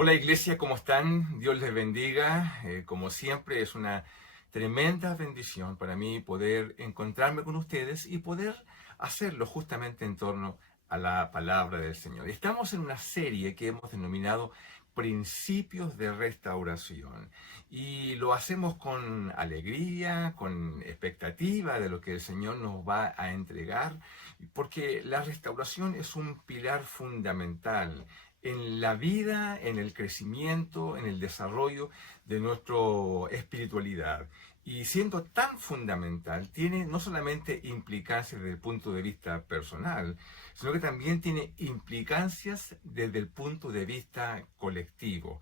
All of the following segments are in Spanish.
Hola iglesia, ¿cómo están? Dios les bendiga. Como siempre es una tremenda bendición para mí poder encontrarme con ustedes y poder hacerlo justamente en torno a la palabra del Señor. Estamos en una serie que hemos denominado Principios de Restauración y lo hacemos con alegría, con expectativa de lo que el Señor nos va a entregar, porque la restauración es un pilar fundamental en la vida, en el crecimiento, en el desarrollo de nuestra espiritualidad. Y siendo tan fundamental, tiene no solamente implicancias desde el punto de vista personal, sino que también tiene implicancias desde el punto de vista colectivo.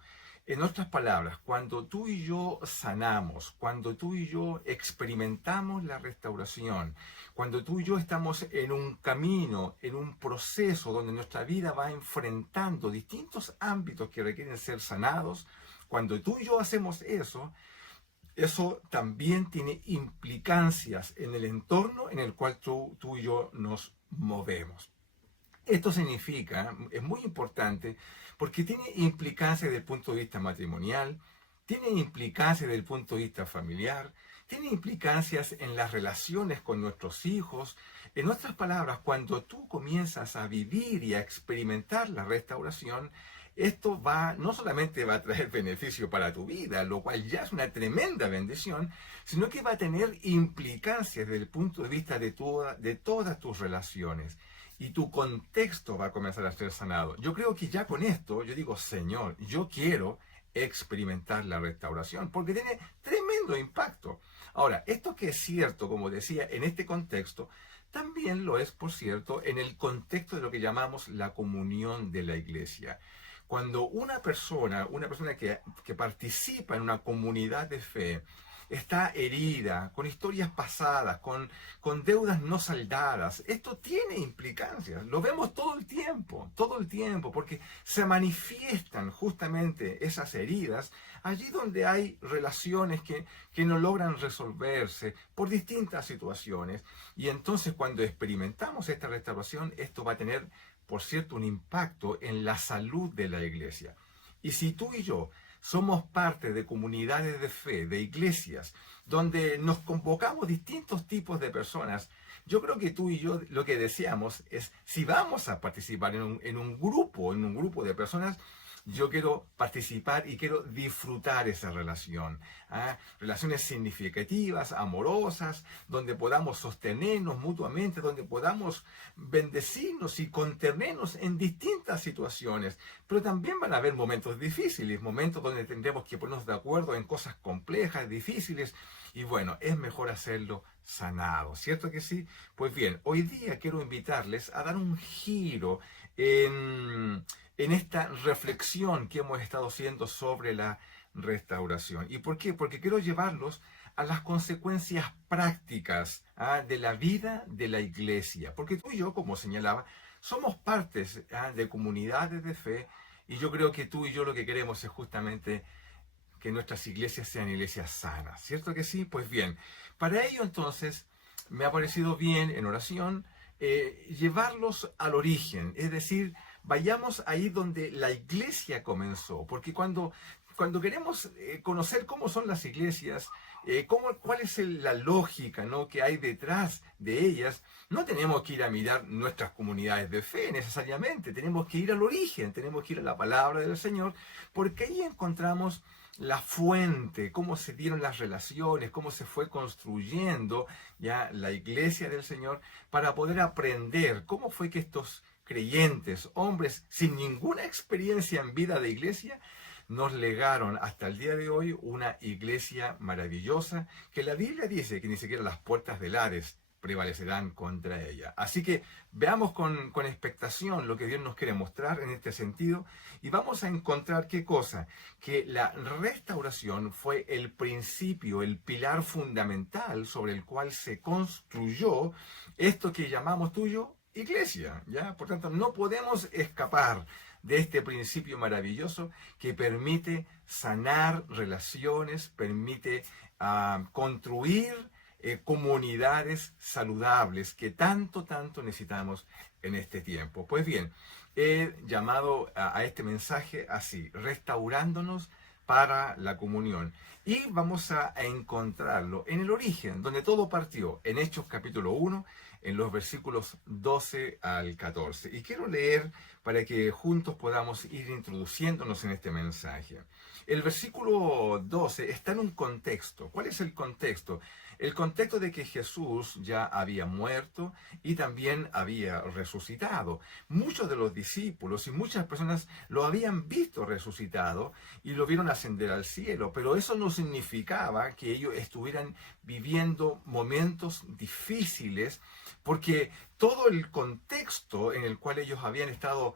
En otras palabras, cuando tú y yo sanamos, cuando tú y yo experimentamos la restauración, cuando tú y yo estamos en un camino, en un proceso donde nuestra vida va enfrentando distintos ámbitos que requieren ser sanados, cuando tú y yo hacemos eso, eso también tiene implicancias en el entorno en el cual tú y yo nos movemos. Esto significa, es muy importante, porque tiene implicancias desde el punto de vista matrimonial, tiene implicancias desde el punto de vista familiar, tiene implicancias en las relaciones con nuestros hijos. En otras palabras, cuando tú comienzas a vivir y a experimentar la restauración, esto no solamente va a traer beneficio para tu vida, lo cual ya es una tremenda bendición, sino que va a tener implicancias desde el punto de vista de todas tus relaciones y tu contexto va a comenzar a ser sanado. Yo creo que ya con esto, yo digo, Señor, yo quiero experimentar la restauración, porque tiene tremendo impacto. Ahora, esto que es cierto, como decía, en este contexto, también lo es, por cierto, en el contexto de lo que llamamos la comunión de la iglesia. Cuando una persona que participa en una comunidad de fe, está herida, con historias pasadas, con deudas no saldadas. Esto tiene implicancias, lo vemos todo el tiempo, porque se manifiestan justamente esas heridas allí donde hay relaciones que no logran resolverse por distintas situaciones. Y entonces cuando experimentamos esta restauración, esto va a tener, por cierto, un impacto en la salud de la iglesia. Y si tú y yo somos parte de comunidades de fe, de iglesias, donde nos convocamos distintos tipos de personas, yo creo que tú y yo lo que deseamos es, si vamos a participar en un grupo de personas, yo quiero participar y quiero disfrutar esa relación. Relaciones significativas, amorosas, donde podamos sostenernos mutuamente, donde podamos bendecirnos y contenernos en distintas situaciones. Pero también van a haber momentos difíciles, momentos donde tendremos que ponernos de acuerdo en cosas complejas, difíciles. Y bueno, es mejor hacerlo sanado, ¿cierto que sí? Pues bien, hoy día quiero invitarles a dar un giro en esta reflexión que hemos estado haciendo sobre la restauración. ¿Y por qué? Porque quiero llevarlos a las consecuencias prácticas de la vida de la iglesia. Porque tú y yo, como señalaba, somos partes de comunidades de fe y yo creo que tú y yo lo que queremos es justamente que nuestras iglesias sean iglesias sanas. ¿Cierto que sí? Pues bien, para ello entonces me ha parecido bien en oración llevarlos al origen, es decir, vayamos ahí donde la iglesia comenzó, porque cuando queremos conocer cómo son las iglesias, cuál es la lógica, ¿no?, que hay detrás de ellas, no tenemos que ir a mirar nuestras comunidades de fe necesariamente, tenemos que ir al origen, tenemos que ir a la palabra del Señor, porque ahí encontramos la fuente, cómo se dieron las relaciones, cómo se fue construyendo ya la iglesia del Señor para poder aprender cómo fue que estos creyentes, hombres sin ninguna experiencia en vida de iglesia, nos legaron hasta el día de hoy una iglesia maravillosa que la Biblia dice que ni siquiera las puertas del Hades prevalecerán contra ella. Así que veamos con expectación lo que Dios nos quiere mostrar en este sentido y vamos a encontrar qué cosa, que la restauración fue el principio, el pilar fundamental sobre el cual se construyó esto que llamamos tuyo iglesia, ¿ya? Por tanto, no podemos escapar de este principio maravilloso que permite sanar relaciones, permite construir comunidades saludables que tanto necesitamos en este tiempo. Pues bien, he llamado a este mensaje así, restaurándonos para la comunión. Y vamos a encontrarlo en el origen, donde todo partió, en Hechos capítulo 1, en los versículos 12 al 14. Y quiero leer para que juntos podamos ir introduciéndonos en este mensaje. El versículo 12 está en un contexto. ¿Cuál es el contexto? El contexto de que Jesús ya había muerto y también había resucitado. Muchos de los discípulos y muchas personas lo habían visto resucitado y lo vieron ascender al cielo, pero eso no significaba que ellos estuvieran viviendo momentos difíciles, porque todo el contexto en el cual ellos habían estado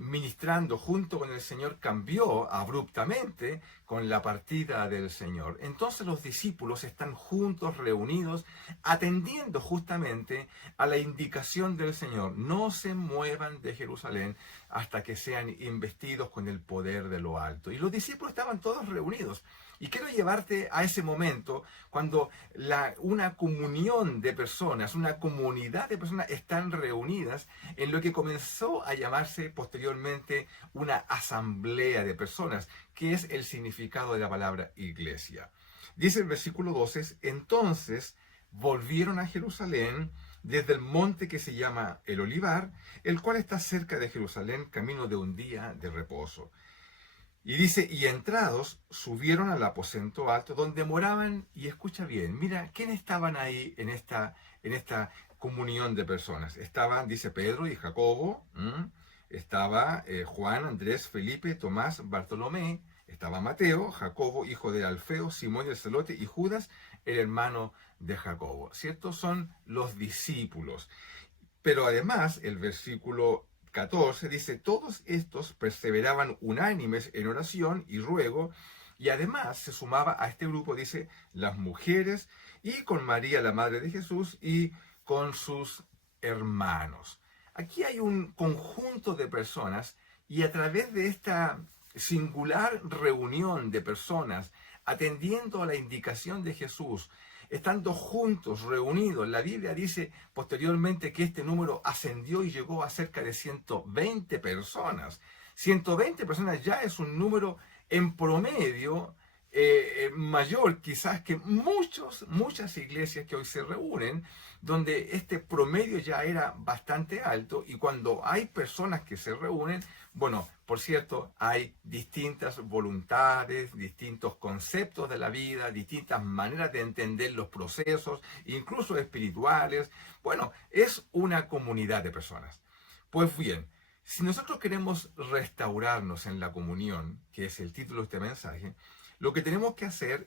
ministrando junto con el Señor cambió abruptamente con la partida del Señor. Entonces los discípulos están juntos, reunidos, atendiendo justamente a la indicación del Señor. No se muevan de Jerusalén hasta que sean investidos con el poder de lo alto. Y los discípulos estaban todos reunidos. Y quiero llevarte a ese momento cuando una comunión de personas, una comunidad de personas están reunidas en lo que comenzó a llamarse posteriormente una asamblea de personas, que es el significado de la palabra iglesia. Dice el versículo 12, entonces volvieron a Jerusalén desde el monte que se llama el Olivar, el cual está cerca de Jerusalén, camino de un día de reposo. Y dice, y entrados, subieron al aposento alto, donde moraban, y escucha bien, mira, ¿quiénes estaban ahí en esta comunión de personas? Estaban, dice Pedro y Jacobo, estaba Juan, Andrés, Felipe, Tomás, Bartolomé, estaba Mateo, Jacobo, hijo de Alfeo, Simón el Celote, y Judas, el hermano de Jacobo. ¿Cierto? Son los discípulos. Pero además, el versículo 14 dice, todos estos perseveraban unánimes en oración y ruego, y además se sumaba a este grupo, dice, las mujeres, y con María, la madre de Jesús, y con sus hermanos. Aquí hay un conjunto de personas, y a través de esta singular reunión de personas, atendiendo a la indicación de Jesús, estando juntos, reunidos. La Biblia dice posteriormente que este número ascendió y llegó a cerca de 120 personas. 120 personas ya es un número en promedio mayor quizás que muchas iglesias que hoy se reúnen, donde este promedio ya era bastante alto, y cuando hay personas que se reúnen, bueno, por cierto, hay distintas voluntades, distintos conceptos de la vida, distintas maneras de entender los procesos, incluso espirituales. Bueno, es una comunidad de personas. Pues bien, si nosotros queremos restaurarnos en la comunión, que es el título de este mensaje, lo que tenemos que hacer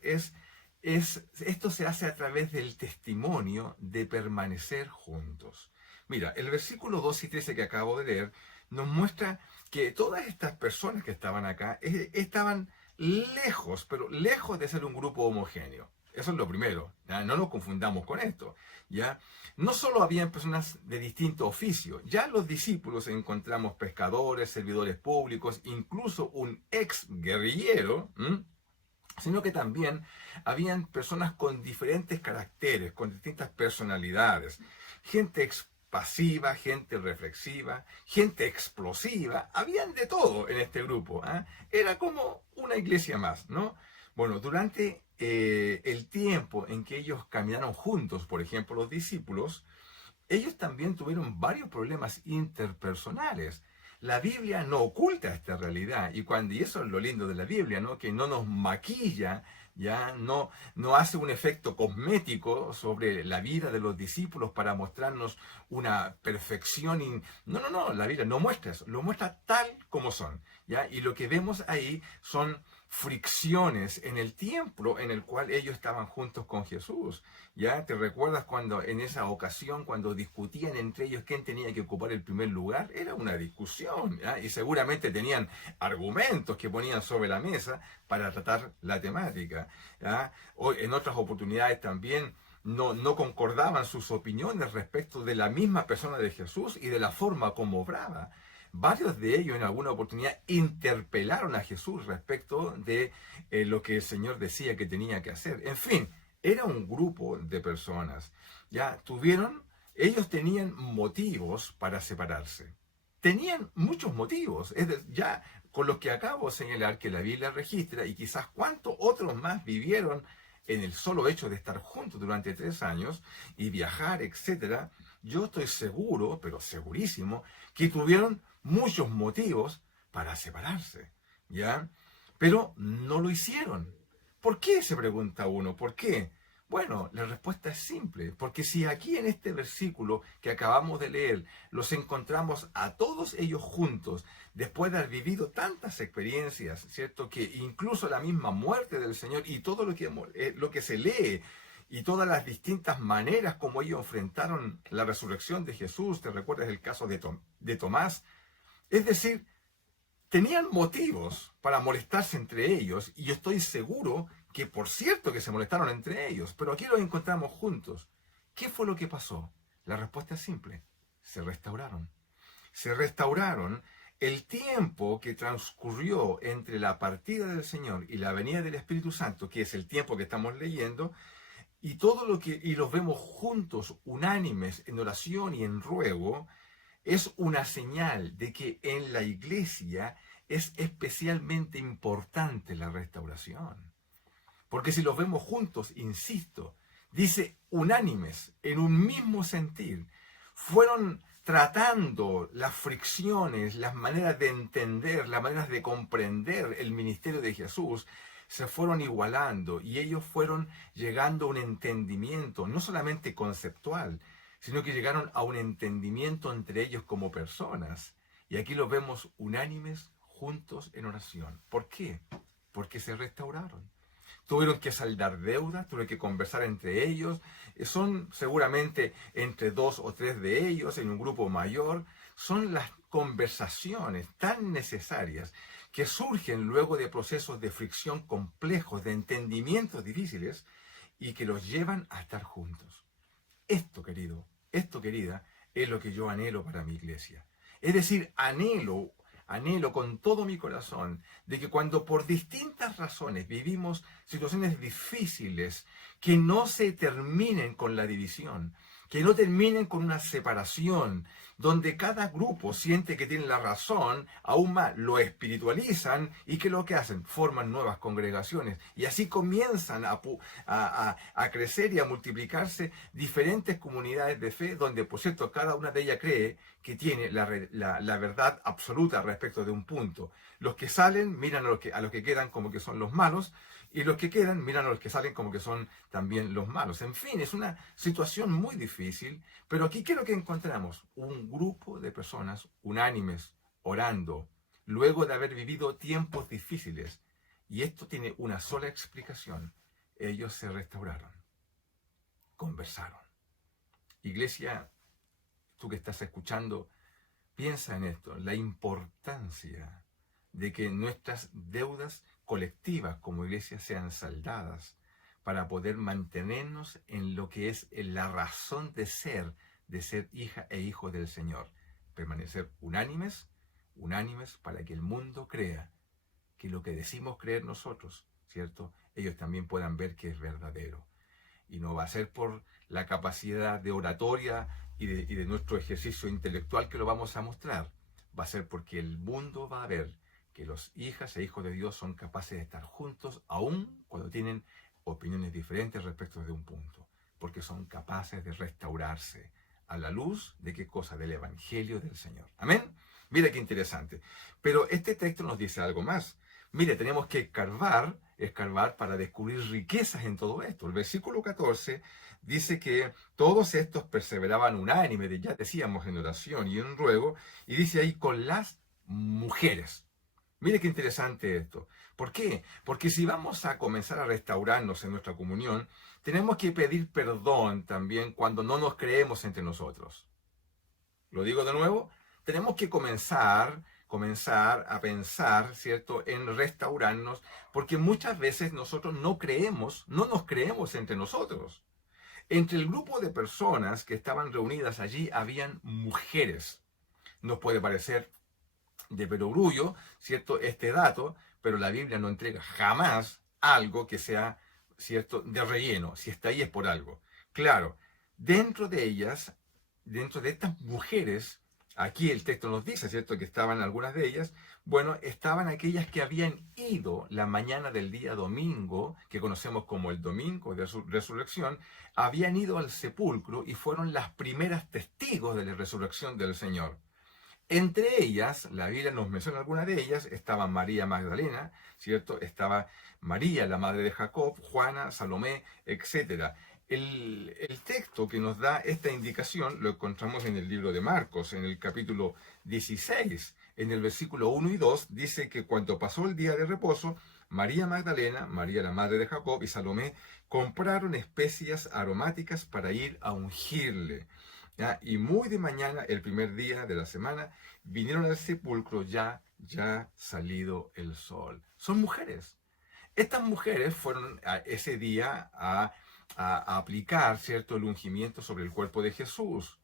esto se hace a través del testimonio de permanecer juntos. Mira, el versículo 2 y 13 que acabo de leer nos muestra que todas estas personas que estaban acá estaban lejos, pero lejos de ser un grupo homogéneo. Eso es lo primero, ¿ya? No nos confundamos con esto, ¿ya? No solo habían personas de distinto oficio, ya los discípulos encontramos pescadores, servidores públicos, incluso un ex guerrillero, sino que también habían personas con diferentes caracteres, con distintas personalidades, gente pasiva, gente reflexiva, gente explosiva, habían de todo en este grupo, ¿eh? Era como una iglesia más, ¿no? Bueno, durante el tiempo en que ellos caminaron juntos, por ejemplo, los discípulos, ellos también tuvieron varios problemas interpersonales. La Biblia no oculta esta realidad, y eso es lo lindo de la Biblia, ¿no? Que no nos maquilla, ya no hace un efecto cosmético sobre la vida de los discípulos para mostrarnos una perfección. No, la Biblia no muestra eso, lo muestra tal como son, ¿ya? Y lo que vemos ahí son fricciones en el tiempo en el cual ellos estaban juntos con Jesús. ¿Ya? ¿Te recuerdas cuando en esa ocasión, cuando discutían entre ellos quién tenía que ocupar el primer lugar? Era una discusión, ¿ya? Y seguramente tenían argumentos que ponían sobre la mesa para tratar la temática, ¿ya? Hoy, en otras oportunidades también no concordaban sus opiniones respecto de la misma persona de Jesús y de la forma como obraba. Varios de ellos en alguna oportunidad interpelaron a Jesús respecto de lo que el Señor decía que tenía que hacer. En fin, era un grupo de personas. Ellos tenían motivos para separarse. tenían muchos motivos, ya con los que acabo de señalar que la Biblia registra, y quizás cuántos otros más vivieron en el solo hecho de estar juntos durante 3 años y viajar, etcétera. Yo estoy seguro, pero segurísimo, que tuvieron muchos motivos para separarse, ¿ya? Pero no lo hicieron. ¿Por qué? Se pregunta uno. ¿Por qué? Bueno, la respuesta es simple, porque si aquí en este versículo que acabamos de leer los encontramos a todos ellos juntos, después de haber vivido tantas experiencias, ¿cierto? Que incluso la misma muerte del Señor y todo lo que se lee y todas las distintas maneras como ellos enfrentaron la resurrección de Jesús, ¿te recuerdas el caso de Tomás? Es decir, tenían motivos para molestarse entre ellos, y yo estoy seguro que por cierto que se molestaron entre ellos, pero aquí los encontramos juntos. ¿Qué fue lo que pasó? La respuesta es simple: se restauraron. Se restauraron. El tiempo que transcurrió entre la partida del Señor y la venida del Espíritu Santo, que es el tiempo que estamos leyendo, y y los vemos juntos, unánimes, en oración y en ruego, es una señal de que en la iglesia es especialmente importante la restauración. Porque si los vemos juntos, insisto, dice unánimes, en un mismo sentir, fueron tratando las fricciones, las maneras de entender, las maneras de comprender el ministerio de Jesús, se fueron igualando y ellos fueron llegando a un entendimiento, no solamente conceptual, sino que llegaron a un entendimiento entre ellos como personas. Y aquí los vemos unánimes, juntos en oración. ¿Por qué? Porque se restauraron. Tuvieron que saldar deudas, tuvieron que conversar entre ellos. Son seguramente entre 2 o 3 de ellos, en un grupo mayor. Son las conversaciones tan necesarias que surgen luego de procesos de fricción complejos, de entendimientos difíciles, y que los llevan a estar juntos. Esto, querido, esto, querida, es lo que yo anhelo para mi iglesia. Es decir, anhelo con todo mi corazón de que cuando por distintas razones vivimos situaciones difíciles, que no se terminen con la división, que no terminen con una separación, donde cada grupo siente que tiene la razón, aún más lo espiritualizan, y que lo que hacen, forman nuevas congregaciones, y así comienzan a crecer y a multiplicarse diferentes comunidades de fe, donde por cierto cada una de ellas cree que tiene la verdad absoluta respecto de un punto. Los que salen miran a los que quedan como que son los malos, y los que quedan miran a los que salen como que son también los malos. En fin, es una situación muy difícil, pero aquí quiero que encontramos un grupo de personas unánimes, orando, luego de haber vivido tiempos difíciles. Y esto tiene una sola explicación: ellos se restauraron, conversaron. Iglesia, tú que estás escuchando, piensa en esto, la importancia de que nuestras deudas colectivas como iglesia sean saldadas para poder mantenernos en lo que es la razón de ser hija e hijo del Señor. Permanecer unánimes para que el mundo crea que lo que decimos creer nosotros, ¿cierto? Ellos también puedan ver que es verdadero. Y no va a ser por la capacidad de oratoria y de nuestro ejercicio intelectual que lo vamos a mostrar. Va a ser porque el mundo va a ver que los hijas e hijos de Dios son capaces de estar juntos, aun cuando tienen opiniones diferentes respecto de un punto, porque son capaces de restaurarse a la luz de qué cosa, del Evangelio del Señor. Amén. Mira qué interesante. Pero este texto nos dice algo más. Mire, tenemos que escarbar para descubrir riquezas en todo esto. El versículo 14 dice que todos estos perseveraban unánimes, ya decíamos, en oración y en ruego, y dice ahí con las mujeres. Mire qué interesante esto. ¿Por qué? Porque si vamos a comenzar a restaurarnos en nuestra comunión, tenemos que pedir perdón también cuando no nos creemos entre nosotros. Lo digo de nuevo, tenemos que comenzar a pensar, ¿cierto?, en restaurarnos, porque muchas veces nosotros no nos creemos entre nosotros. Entre el grupo de personas que estaban reunidas allí habían mujeres. Nos puede parecer de perogrullo, ¿cierto?, este dato, pero la Biblia no entrega jamás algo que sea, ¿cierto?, de relleno. Si está ahí es por algo. Claro, dentro de ellas, dentro de estas mujeres, Aquí el texto nos dice, ¿cierto?, que estaban algunas de ellas. Bueno, estaban aquellas que habían ido la mañana del día domingo, que conocemos como el domingo de resurrección, habían ido al sepulcro y fueron las primeras testigos de la resurrección del Señor. Entre ellas, la Biblia nos menciona algunas de ellas, estaba María Magdalena, ¿cierto? Estaba María, la madre de Jacob, Juana, Salomé, etc. El texto que nos da esta indicación lo encontramos en el libro de Marcos, en el capítulo 16, en el versículo 1 y 2, dice que cuando pasó el día de reposo, María Magdalena, María la madre de Jacob y Salomé compraron especias aromáticas para ir a ungirle. ¿Ya? Y muy de mañana, el primer día de la semana, vinieron al sepulcro ya salido el sol. Son mujeres. Estas mujeres fueron ese día a aplicar, ¿cierto?, el ungimiento sobre el cuerpo de Jesús.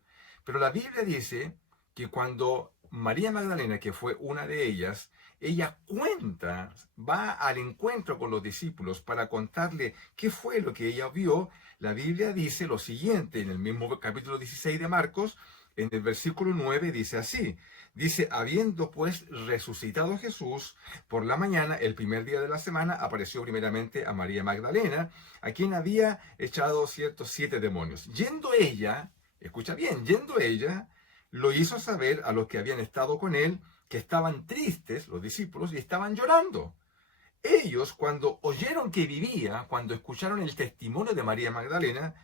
Pero la Biblia dice que cuando María Magdalena, que fue una de ellas, ella cuenta, va al encuentro con los discípulos para contarle qué fue lo que ella vio. La Biblia dice lo siguiente, en el mismo capítulo 16 de Marcos, en el versículo 9 dice así, dice, habiendo pues resucitado Jesús, por la mañana, el primer día de la semana, apareció primeramente a María Magdalena, a quien había echado ciertos 7 demonios. Yendo ella, escucha bien, yendo ella, lo hizo saber a los que habían estado con él, que estaban tristes, los discípulos, y estaban llorando. Ellos, cuando oyeron que vivía, cuando escucharon el testimonio de María Magdalena,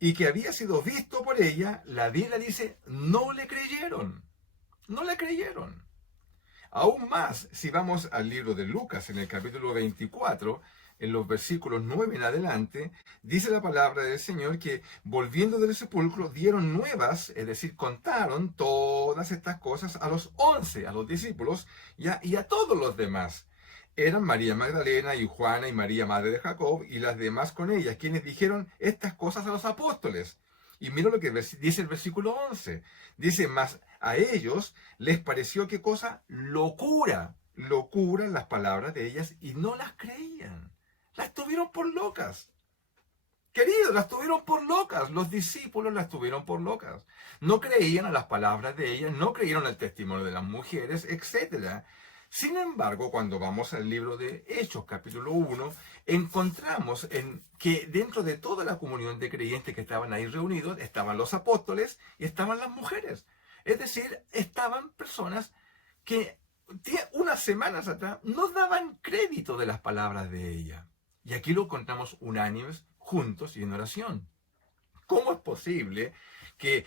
y que había sido visto por ella, la Biblia dice, no le creyeron. No le creyeron. Aún más, si vamos al libro de Lucas, en el capítulo 24, en los versículos 9 en adelante, dice la palabra del Señor que volviendo del sepulcro dieron nuevas, es decir, contaron todas estas cosas a los 11, a los discípulos y a todos los demás. Eran María Magdalena y Juana y María, madre de Jacob, y las demás con ellas, quienes dijeron estas cosas a los apóstoles. Y mira lo que dice el versículo 11. Dice, más a ellos les pareció qué cosa, locura las palabras de ellas y no las creían. Las tuvieron por locas. Queridos, las tuvieron por locas. Los discípulos las tuvieron por locas. No creían a las palabras de ellas, no creyeron al testimonio de las mujeres, etc. Sin embargo, cuando vamos al libro de Hechos, capítulo 1, encontramos que dentro de toda la comunión de creyentes que estaban ahí reunidos, estaban los apóstoles y estaban las mujeres. Es decir, estaban personas que unas semanas atrás no daban crédito de las palabras de ella. Y aquí lo encontramos unánimes, juntos y en oración. ¿Cómo es posible que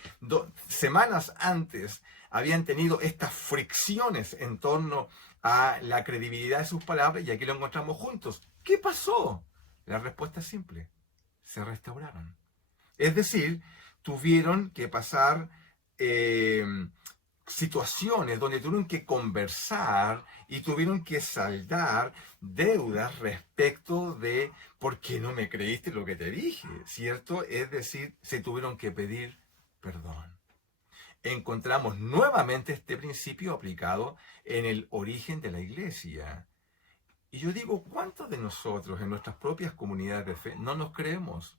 semanas antes habían tenido estas fricciones en torno a la credibilidad de sus palabras y aquí lo encontramos juntos? ¿Qué pasó? La respuesta es simple. Se restauraron. Es decir, tuvieron que pasar situaciones donde tuvieron que conversar y tuvieron que saldar deudas respecto de por qué no me creíste lo que te dije, ¿cierto? Es decir, se tuvieron que pedir perdón. Encontramos nuevamente este principio aplicado en el origen de la iglesia. Y yo digo, ¿cuántos de nosotros en nuestras propias comunidades de fe no nos creemos?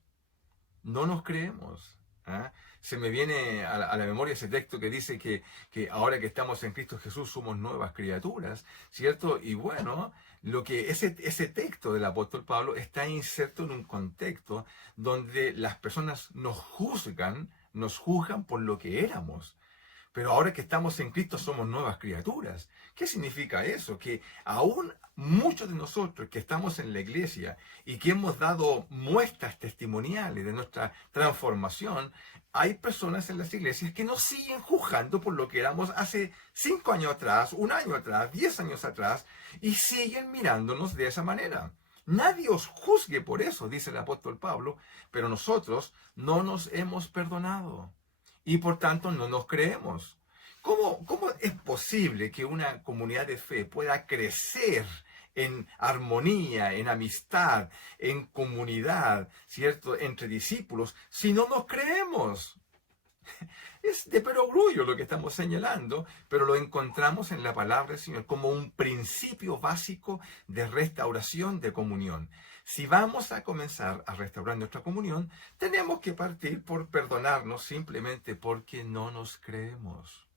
No nos creemos. ¿Ah? Se me viene a la memoria ese texto que dice que ahora que estamos en Cristo Jesús somos nuevas criaturas, ¿cierto? Y bueno, ese texto del apóstol Pablo está inserto en un contexto donde las personas nos juzgan por lo que éramos. Pero ahora que estamos en Cristo somos nuevas criaturas. ¿Qué significa eso? Que aún muchos de nosotros que estamos en la iglesia y que hemos dado muestras testimoniales de nuestra transformación, hay personas en las iglesias que nos siguen juzgando por lo que éramos hace 5 años atrás, 1 año atrás, 10 años atrás, y siguen mirándonos de esa manera. Nadie os juzgue por eso, dice el apóstol Pablo, pero nosotros no nos hemos perdonado. Y por tanto no nos creemos. ¿Cómo es posible que una comunidad de fe pueda crecer en armonía, en amistad, en comunidad, ¿cierto?, entre discípulos, si no nos creemos? Es de perogrullo lo que estamos señalando, pero lo encontramos en la palabra del Señor como un principio básico de restauración de comunión. Si vamos a comenzar a restaurar nuestra comunión, tenemos que partir por perdonarnos simplemente porque no nos creemos.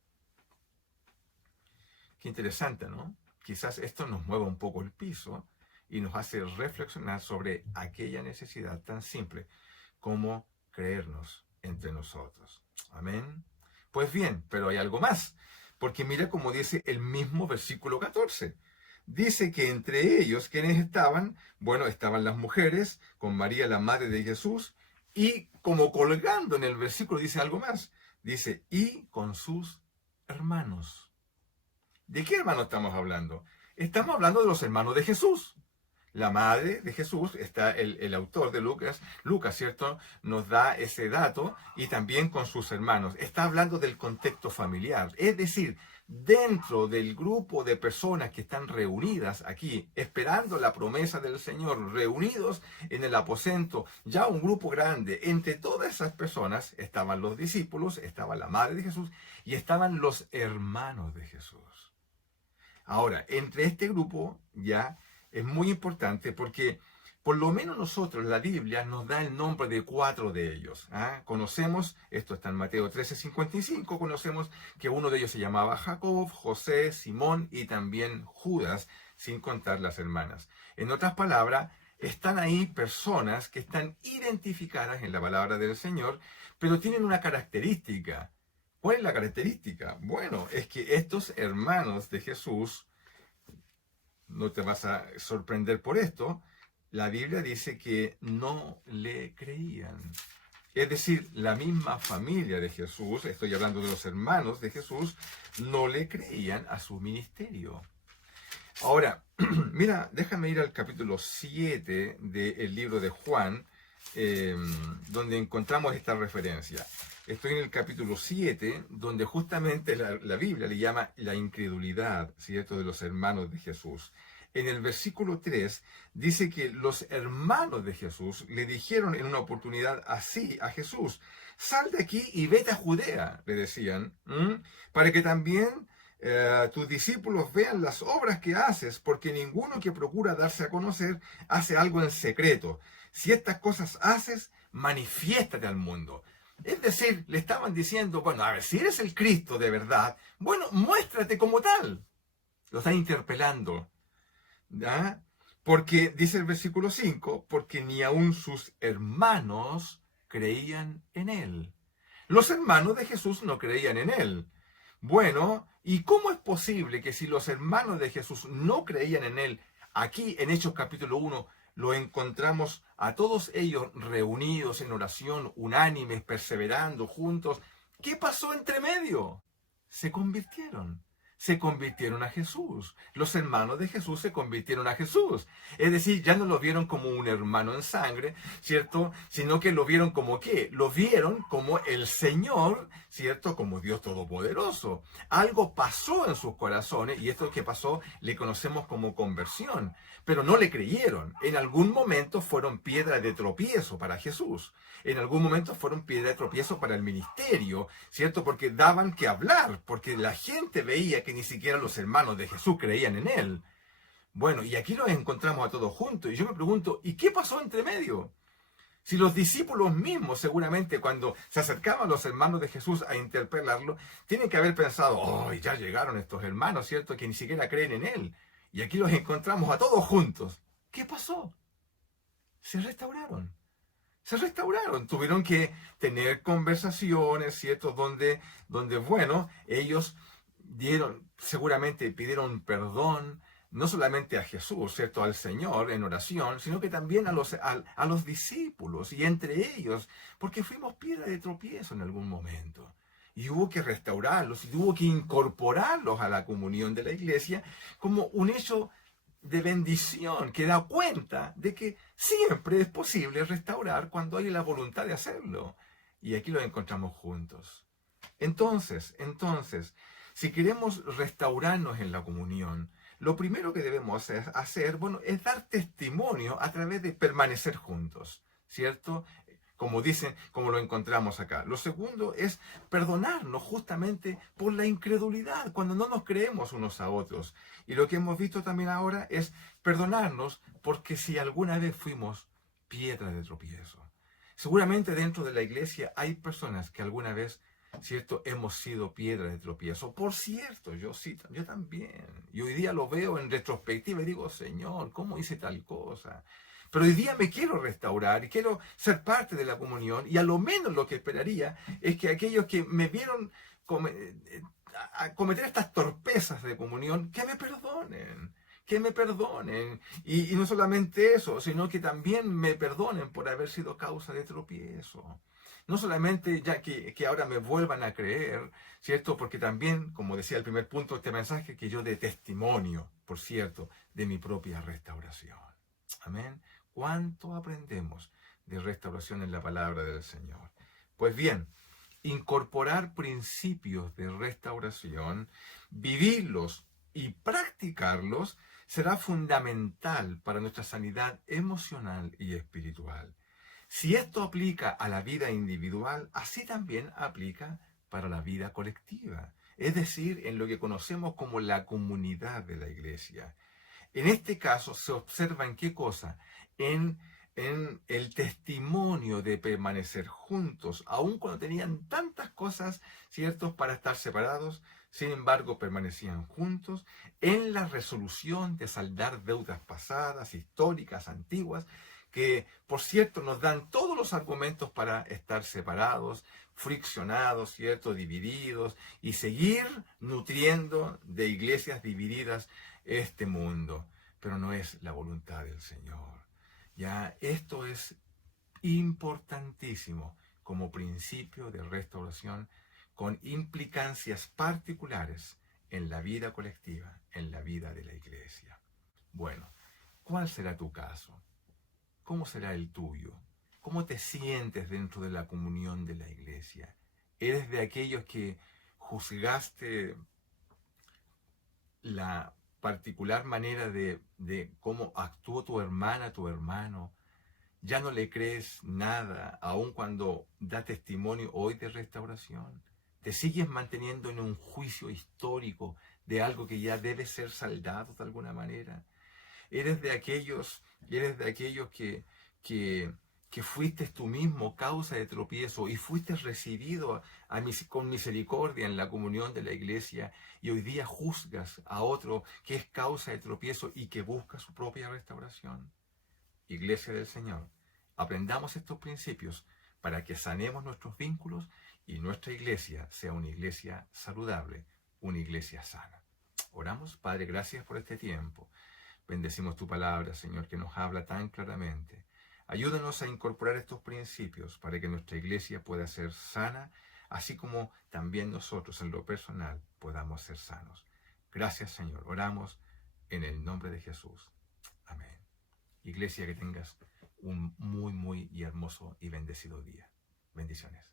Qué interesante, ¿no? Quizás esto nos mueva un poco el piso y nos hace reflexionar sobre aquella necesidad tan simple como creernos entre nosotros. Amén. Pues bien, pero hay algo más, porque mira cómo dice el mismo versículo 14. Dice que entre ellos, ¿quiénes estaban? Bueno, estaban las mujeres, con María, la madre de Jesús, y como colgando en el versículo dice algo más. Dice, y con sus hermanos. ¿De qué hermanos estamos hablando? Estamos hablando de los hermanos de Jesús. La madre de Jesús, está el autor de Lucas, ¿cierto? Nos da ese dato y también con sus hermanos. Está hablando del contexto familiar. Es decir, dentro del grupo de personas que están reunidas aquí, esperando la promesa del Señor, reunidos en el aposento, ya un grupo grande, entre todas esas personas estaban los discípulos, estaba la madre de Jesús y estaban los hermanos de Jesús. Ahora, entre este grupo ya es muy importante porque por lo menos nosotros, la Biblia nos da el nombre de 4 de ellos. Conocemos, esto está en Mateo 13:55, conocemos que uno de ellos se llamaba Jacob, José, Simón y también Judas, sin contar las hermanas. En otras palabras, están ahí personas que están identificadas en la palabra del Señor, pero tienen una característica. ¿Cuál es la característica? Bueno, es que estos hermanos de Jesús, no te vas a sorprender por esto, la Biblia dice que no le creían. Es decir, la misma familia de Jesús, estoy hablando de los hermanos de Jesús, no le creían a su ministerio. Ahora, mira, déjame ir al capítulo 7 del libro de Juan, donde encontramos esta referencia. Estoy en el capítulo 7, donde justamente la Biblia le llama la incredulidad, ¿cierto?, de los hermanos de Jesús. En el versículo 3 dice que los hermanos de Jesús le dijeron en una oportunidad así a Jesús: sal de aquí y vete a Judea, le decían, para que también tus discípulos vean las obras que haces, porque ninguno que procura darse a conocer hace algo en secreto. Si estas cosas haces, manifiéstate al mundo. Es decir, le estaban diciendo, bueno, a ver, si eres el Cristo de verdad, bueno, muéstrate como tal. Lo están interpelando. ¿Ya? Porque, dice el versículo 5, porque ni aun sus hermanos creían en él. Los hermanos de Jesús no creían en él. Bueno, ¿y cómo es posible que si los hermanos de Jesús no creían en él, aquí en Hechos capítulo 1, lo encontramos a todos ellos reunidos en oración, unánimes, perseverando juntos? ¿Qué pasó entre medio? Se convirtieron. Se convirtieron a Jesús. Los hermanos de Jesús se convirtieron a Jesús. Es decir, ya no lo vieron como un hermano en sangre, ¿cierto? Sino que lo vieron como ¿qué? Lo vieron como el Señor, ¿cierto? Como Dios Todopoderoso. Algo pasó en sus corazones y esto que pasó le conocemos como conversión. Pero no le creyeron. En algún momento fueron piedra de tropiezo para Jesús. En algún momento fueron piedra de tropiezo para el ministerio, ¿cierto? Porque daban que hablar, porque la gente veía que ni siquiera los hermanos de Jesús creían en él. Bueno, y aquí los encontramos a todos juntos. Y yo me pregunto, ¿y qué pasó entre medio? Si los discípulos mismos, seguramente, cuando se acercaban los hermanos de Jesús a interpelarlo, tienen que haber pensado, oh, ya llegaron estos hermanos, ¿cierto?, que ni siquiera creen en él. Y aquí los encontramos a todos juntos. ¿Qué pasó? Se restauraron. Se restauraron, tuvieron que tener conversaciones, ¿cierto? Donde bueno, ellos seguramente pidieron perdón, no solamente a Jesús, ¿cierto? Al Señor en oración, sino que también a los discípulos y entre ellos, porque fuimos piedra de tropiezo en algún momento. Y hubo que restaurarlos y hubo que incorporarlos a la comunión de la iglesia como un hecho de bendición que da cuenta de que siempre es posible restaurar cuando hay la voluntad de hacerlo. Y aquí lo encontramos juntos. Entonces, si queremos restaurarnos en la comunión, lo primero que debemos hacer, bueno, es dar testimonio a través de permanecer juntos, ¿cierto? Como dicen, como lo encontramos acá. Lo segundo es perdonarnos justamente por la incredulidad, cuando no nos creemos unos a otros. Y lo que hemos visto también ahora es perdonarnos porque si alguna vez fuimos piedra de tropiezo. Seguramente dentro de la iglesia hay personas que alguna vez ¿cierto? Hemos sido piedras de tropiezo. Por cierto, yo sí, yo también. Y hoy día lo veo en retrospectiva y digo, Señor, ¿cómo hice tal cosa? Pero hoy día me quiero restaurar y quiero ser parte de la comunión, y a lo menos lo que esperaría es que aquellos que me vieron a cometer estas torpezas de comunión, que me perdonen. Que me perdonen. Y no solamente eso, sino que también me perdonen por haber sido causa de tropiezo. No solamente ya que ahora me vuelvan a creer, ¿cierto? Porque también, como decía el primer punto de este mensaje, que yo dé testimonio, por cierto, de mi propia restauración. Amén. ¿Cuánto aprendemos de restauración en la palabra del Señor? Pues bien, incorporar principios de restauración, vivirlos y practicarlos será fundamental para nuestra sanidad emocional y espiritual. Si esto aplica a la vida individual, así también aplica para la vida colectiva, es decir, en lo que conocemos como la comunidad de la iglesia. En este caso se observa en qué cosa, en, en el testimonio de permanecer juntos, aun cuando tenían tantas cosas, ciertos, para estar separados, sin embargo permanecían juntos, en la resolución de saldar deudas pasadas, históricas, antiguas, que por cierto nos dan todos los argumentos para estar separados, friccionados, cierto, divididos, y seguir nutriendo de iglesias divididas este mundo. Pero no es la voluntad del Señor. Ya esto es importantísimo como principio de restauración, con implicancias particulares en la vida colectiva, en la vida de la iglesia. Bueno, ¿cuál será tu caso? ¿Cómo será el tuyo? ¿Cómo te sientes dentro de la comunión de la iglesia? ¿Eres de aquellos que juzgaste la particular manera de cómo actuó tu hermana, tu hermano? ¿Ya no le crees nada, aun cuando da testimonio hoy de restauración? ¿Te sigues manteniendo en un juicio histórico de algo que ya debe ser saldado de alguna manera? Eres de aquellos que fuiste tú mismo causa de tropiezo y fuiste recibido con misericordia en la comunión de la iglesia, y hoy día juzgas a otro que es causa de tropiezo y que busca su propia restauración. Iglesia del Señor, aprendamos estos principios para que sanemos nuestros vínculos y nuestra iglesia sea una iglesia saludable, una iglesia sana. Oramos. Padre, gracias por este tiempo. Bendecimos tu palabra, Señor, que nos habla tan claramente. Ayúdanos a incorporar estos principios para que nuestra iglesia pueda ser sana, así como también nosotros en lo personal podamos ser sanos. Gracias, Señor. Oramos en el nombre de Jesús. Amén. Iglesia, que tengas un muy, muy y hermoso y bendecido día. Bendiciones.